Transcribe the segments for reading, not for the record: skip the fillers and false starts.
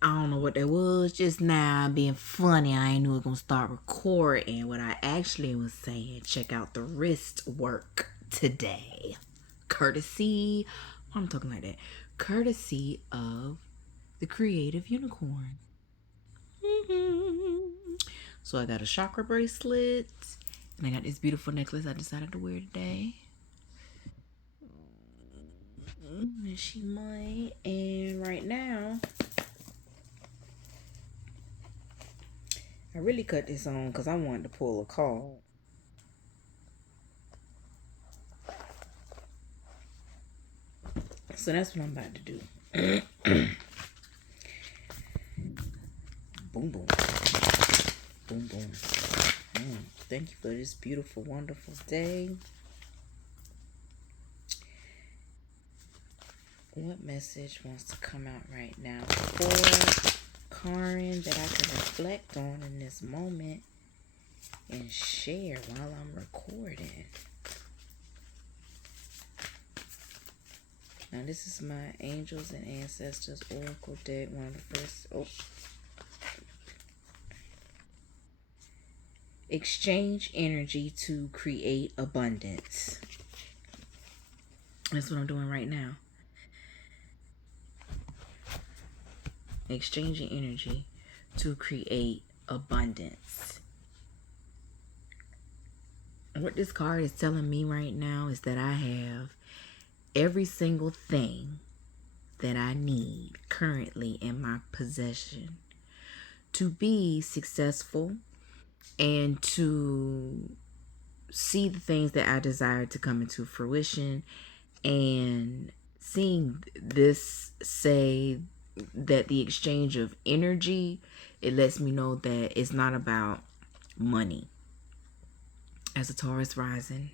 I don't know what that was just now. Being funny, I ain't knew it was gonna start recording. What I actually was saying, check out the wrist work today. Courtesy, why I'm talking like that? Courtesy of the Creative Unicorn. So I got a chakra bracelet, and I got this beautiful necklace I decided to wear today. And she might. And right now, I really cut this on because I wanted to pull a card. So that's what I'm about to do. Boom, boom. Boom, boom. Thank you for this beautiful, wonderful day. What message wants to come out right now for Karen that I can reflect on in this moment and share while I'm recording? Now this is my Angels and Ancestors Oracle deck. One of the first. Exchange energy to create abundance. That's what I'm doing right now. Exchanging energy to create abundance. What this card is telling me right now is that I have every single thing that I need currently in my possession to be successful and to see the things that I desire to come into fruition. And seeing this say that the exchange of energy, it lets me know that it's not about money. As a Taurus rising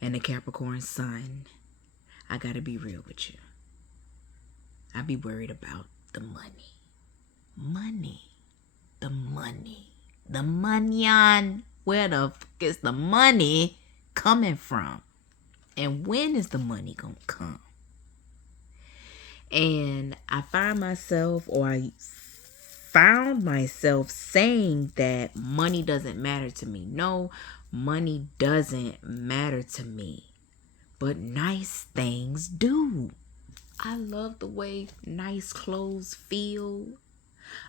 and a Capricorn sun, I gotta be real with you. I be worried about the money. The money on. Where the fuck is the money coming from? And when is the money gonna come? And I found myself saying that money doesn't matter to me. No, money doesn't matter to me. But nice things do. I love the way nice clothes feel.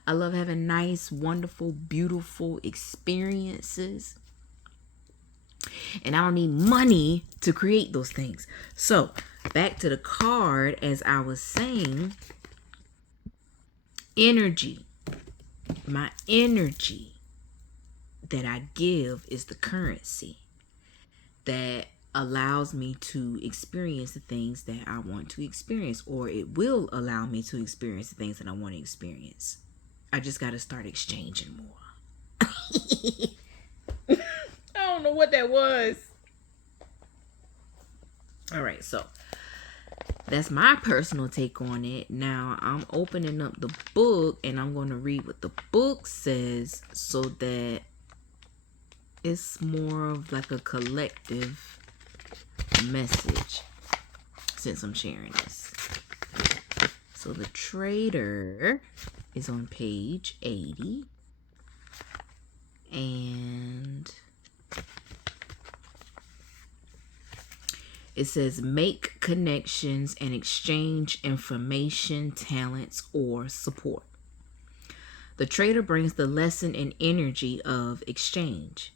I love having nice, wonderful, beautiful experiences. And I don't need money to create those things. So, back to the card, as I was saying, energy. My energy that I give is the currency that allows me to experience the things that I want to experience, or it will allow me to experience the things that I want to experience. I just got to start exchanging more. I don't know what that was. All right, so that's my personal take on it. Now I'm opening up the book and I'm going to read what the book says so that it's more of like a collective message since I'm sharing this. So the Trader is on page 80. And it says, make connections and exchange information, talents, or support. The Trader brings the lesson and energy of exchange.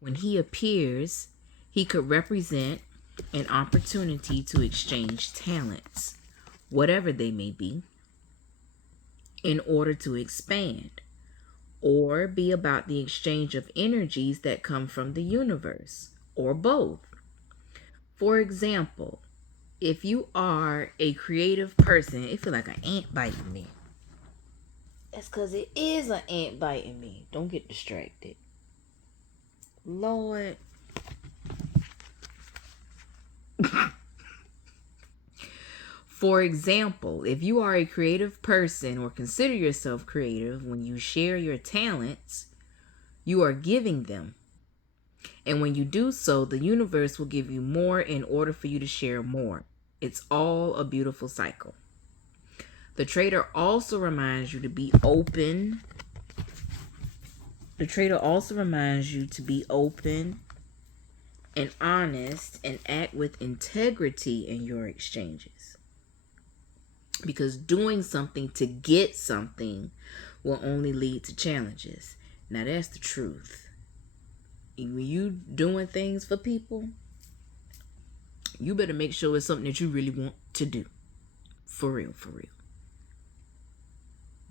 When he appears, he could represent an opportunity to exchange talents, whatever they may be, in order to expand, or be about the exchange of energies that come from the universe, or both. For example, if you are a creative person, it feels like an ant biting me. That's because it is an ant biting me. Don't get distracted. Lord. For example, if you are a creative person or consider yourself creative, when you share your talents, you are giving them. And when you do so, the universe will give you more in order for you to share more. It's all a beautiful cycle. The trader also reminds you to be open. The trader also reminds you to be open and honest and act with integrity in your exchanges. Because doing something to get something will only lead to challenges. Now that's the truth. When you doing things for people, you better make sure it's something that you really want to do. For real, for real.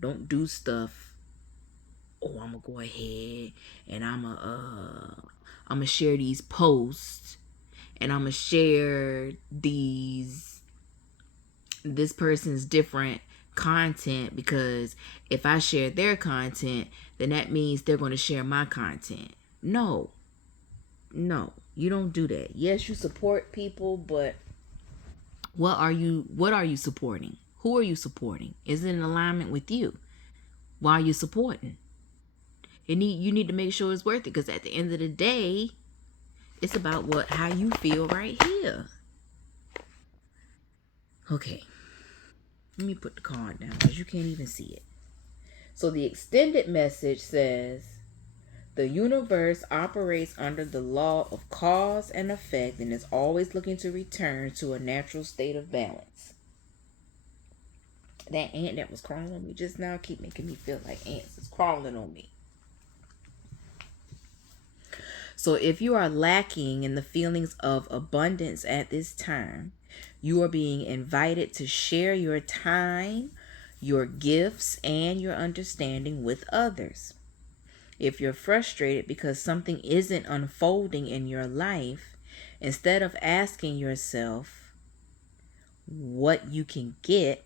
Don't do stuff. Oh, I'm gonna go ahead and I'm gonna share these posts, and I'm gonna share this person's different content, because if I share their content, then that means they're going to share my content. No, you don't do that. Yes, you support people, but what are you supporting? Who are you supporting? Is it in alignment with you? Why are you supporting? You need to make sure it's worth it, because at the end of the day, it's about how you feel right here. Okay. Let me put the card down because you can't even see it. So the extended message says, the universe operates under the law of cause and effect and is always looking to return to a natural state of balance. That ant that was crawling on me just now keep making me feel like ants is crawling on me. So if you are lacking in the feelings of abundance at this time, you are being invited to share your time, your gifts, and your understanding with others. If you're frustrated because something isn't unfolding in your life, instead of asking yourself what you can get,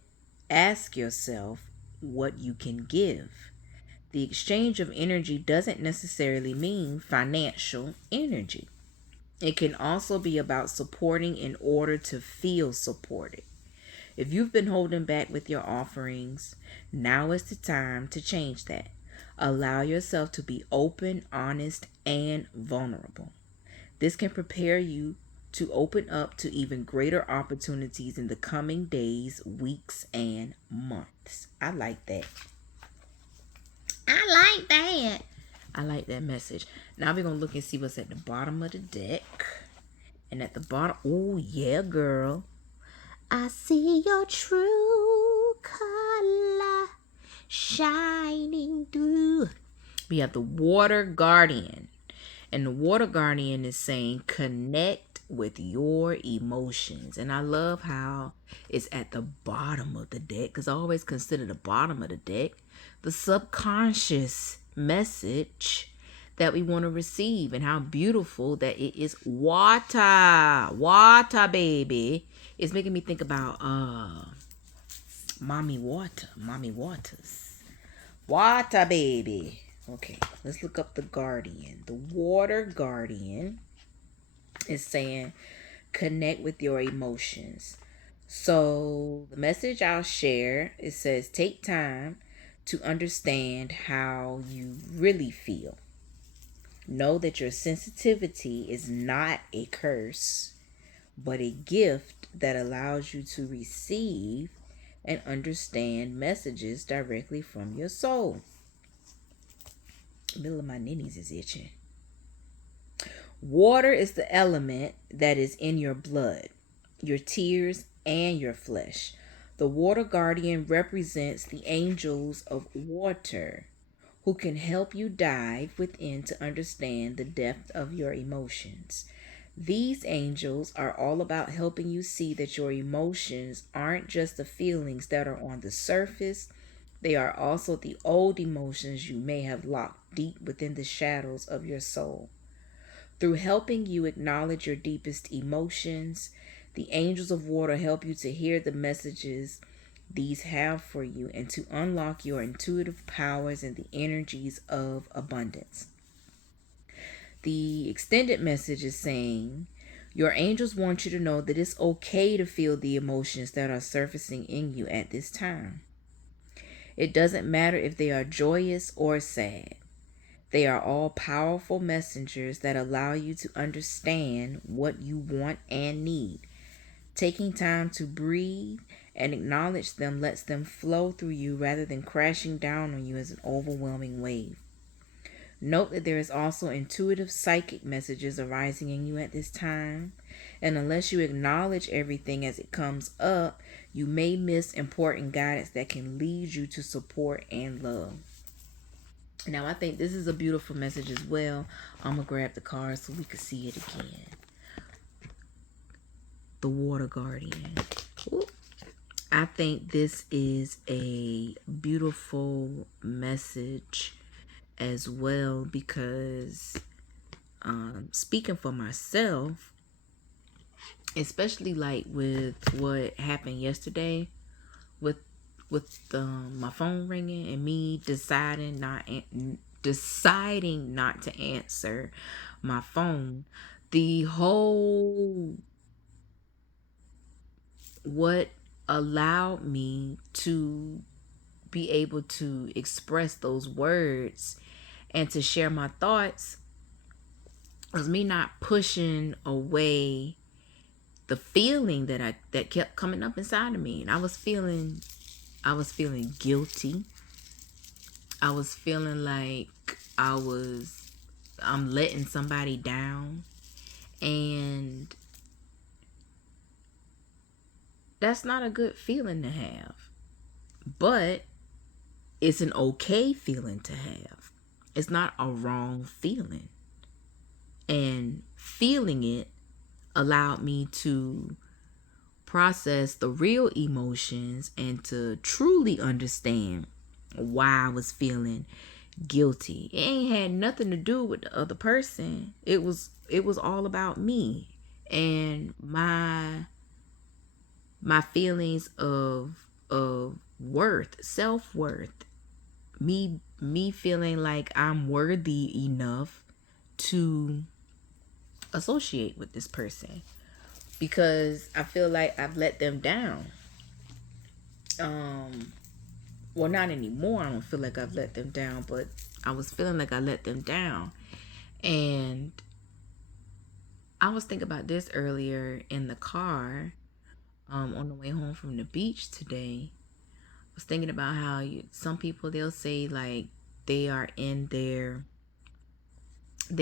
ask yourself what you can give. The exchange of energy doesn't necessarily mean financial energy. It can also be about supporting in order to feel supported. If you've been holding back with your offerings, now is the time to change that. Allow yourself to be open, honest, and vulnerable. This can prepare you to open up to even greater opportunities in the coming days, weeks, and months. I like that. I like that message. Now we're going to look and see what's at the bottom of the deck. And at the bottom, oh yeah, girl. I see your true color shining through. We have the Water Guardian. And the Water Guardian is saying connect with your emotions. And I love how it's at the bottom of the deck, because I always consider the bottom of the deck the subconscious message that we want to receive, and how beautiful that it is. Water, baby. It's making me think about mommy waters. Water, baby. Okay, let's look up the Guardian. The Water Guardian is saying connect with your emotions. So the message I'll share, it says take time to understand how you really feel. Know that your sensitivity is not a curse, but a gift that allows you to receive and understand messages directly from your soul. The middle of my ninnies is itching. Water is the element that is in your blood, your tears, and your flesh. The Water Guardian represents the angels of water, who can help you dive within to understand the depth of your emotions. These angels are all about helping you see that your emotions aren't just the feelings that are on the surface. They are also the old emotions you may have locked deep within the shadows of your soul. Through helping you acknowledge your deepest emotions, the angels of water help you to hear the messages these have for you and to unlock your intuitive powers and the energies of abundance. The extended message is saying, your angels want you to know that it's okay to feel the emotions that are surfacing in you at this time. It doesn't matter if they are joyous or sad. They are all powerful messengers that allow you to understand what you want and need. Taking time to breathe and acknowledge them lets them flow through you rather than crashing down on you as an overwhelming wave. Note that there is also intuitive psychic messages arising in you at this time, and unless you acknowledge everything as it comes up, you may miss important guidance that can lead you to support and love. Now, I think this is a beautiful message as well. I'm going to grab the card so we can see it again. The Water Guardian. Ooh. I think this is a beautiful message as well because speaking for myself, especially like with what happened yesterday with my phone ringing and me deciding not to answer my phone, the whole what allowed me to be able to express those words and to share my thoughts was me not pushing away the feeling that kept coming up inside of me. And I was feeling guilty. I was feeling like I'm letting somebody down, and that's not a good feeling to have. But it's an okay feeling to have. It's not a wrong feeling. And feeling it allowed me to process the real emotions and to truly understand why I was feeling guilty. It ain't had nothing to do with the other person. It was all about me and my feelings of worth, self-worth. Me feeling like I'm worthy enough to associate with this person because I feel like I've let them down. Well, not anymore. I don't feel like I've let them down, but I was feeling like I let them down. And I was thinking about this earlier in the car on the way home from the beach today. I was thinking about how some people, they'll say like they are in they're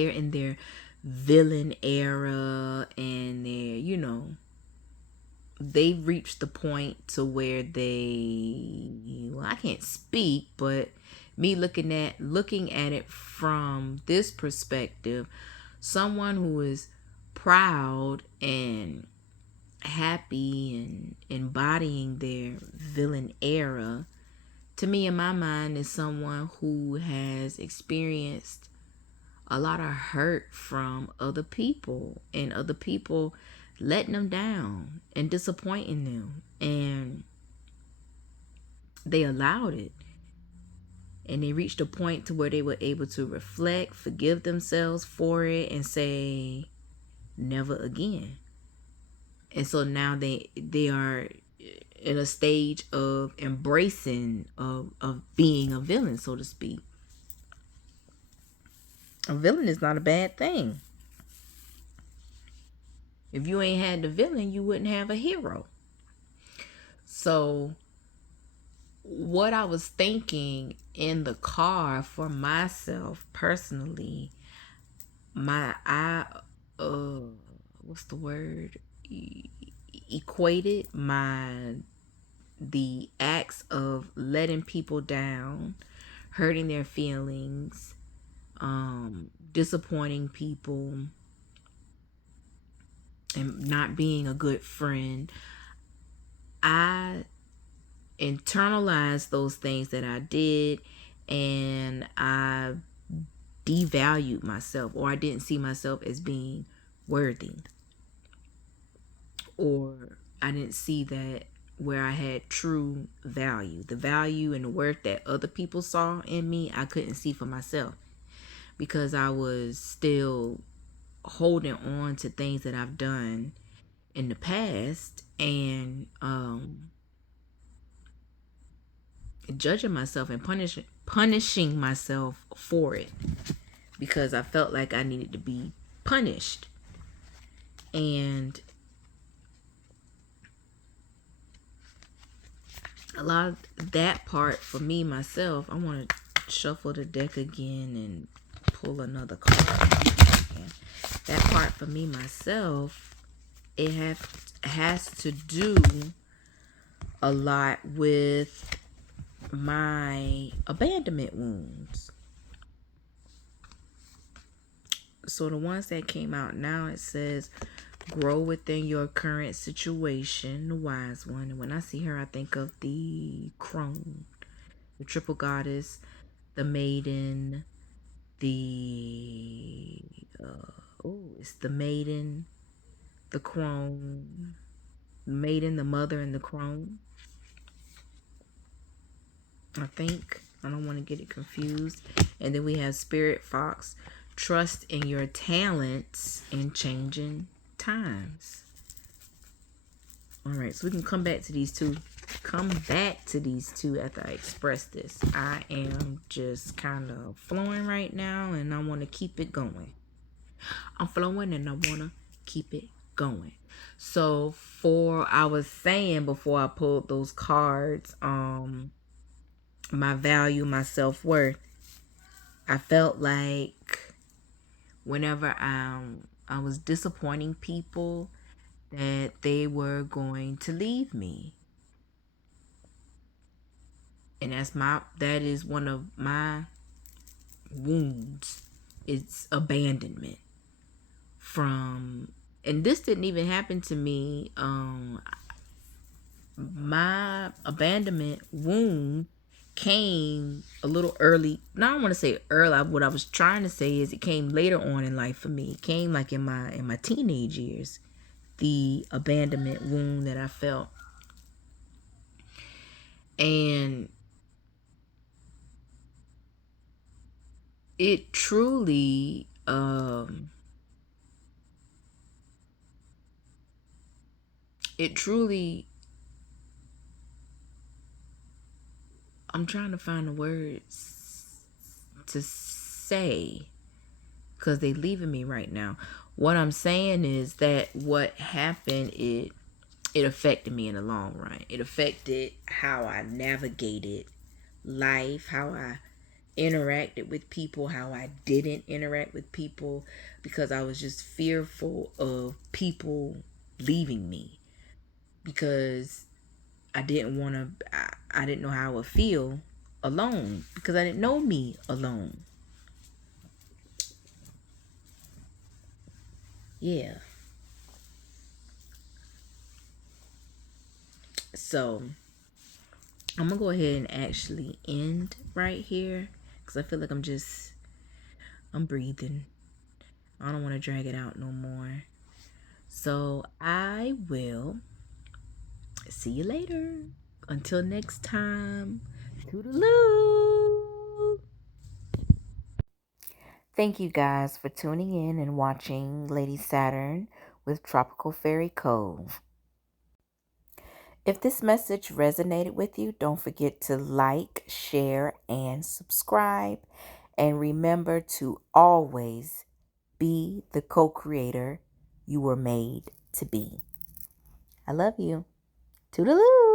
in their villain era, and they've reached the point to where I can't speak, but me looking at it from this perspective, someone who is proud and happy and embodying their villain era, to me in my mind, is someone who has experienced a lot of hurt from other people, and other people letting them down and disappointing them, and they allowed it, and they reached a point to where they were able to reflect, forgive themselves for it, and say never again. And so now they are in a stage of embracing of being a villain, so to speak. A villain is not a bad thing. If you ain't had the villain, you wouldn't have a hero. So what I was thinking in the car for myself personally, I what's the word? Equated the acts of letting people down, hurting their feelings, disappointing people, and not being a good friend. I internalized those things that I did, and I devalued myself, or I didn't see myself as being worthy, or I didn't see that where I had true value. The value and the worth that other people saw in me, I couldn't see for myself because I was still holding on to things that I've done in the past, and judging myself and punishing myself for it because I felt like I needed to be punished. And a lot of that part for me myself, I want to shuffle the deck again and pull another card. That part for me myself, it has to do a lot with my abandonment wounds. So the ones that came out now, it says grow within your current situation, the wise one. And when I see her, I think of the crone, the triple goddess, the maiden, the it's the maiden, the crone, the maiden, the mother, and the crone. I think I don't want to get it confused. And then we have spirit fox, trust in your talents in changing times. All right, so we can come back to these two. Come back to these two after I express this. I am just kind of flowing right now, and I want to keep it going. I'm flowing, and I want to keep it going. So, I was saying before I pulled those cards, my value, my self-worth. I felt like whenever I was disappointing people, that they were going to leave me. And that is one of my wounds. It's abandonment from, and this didn't even happen to me. My abandonment wound came a little early. Now I don't want to say early. What I was trying to say is it came later on in life for me. It came like in my teenage years. The abandonment wound that I felt. And it truly I'm trying to find the words to say because they leaving me right now. What I'm saying is that what happened, it affected me in the long run. It affected how I navigated life, how I interacted with people, how I didn't interact with people, because I was just fearful of people leaving me, because I didn't want to, I didn't know how I would feel alone, because I didn't know me alone. Yeah. So I'm gonna go ahead and actually end right here because I feel like I'm breathing. I don't want to drag it out no more. So I will see you later. Until next time. Toodaloo. Thank you guys for tuning in and watching Lady Saturn with Tropical Fairy Cove. If this message resonated with you, don't forget to like, share, and subscribe. And remember to always be the co-creator you were made to be. I love you. Toodaloo.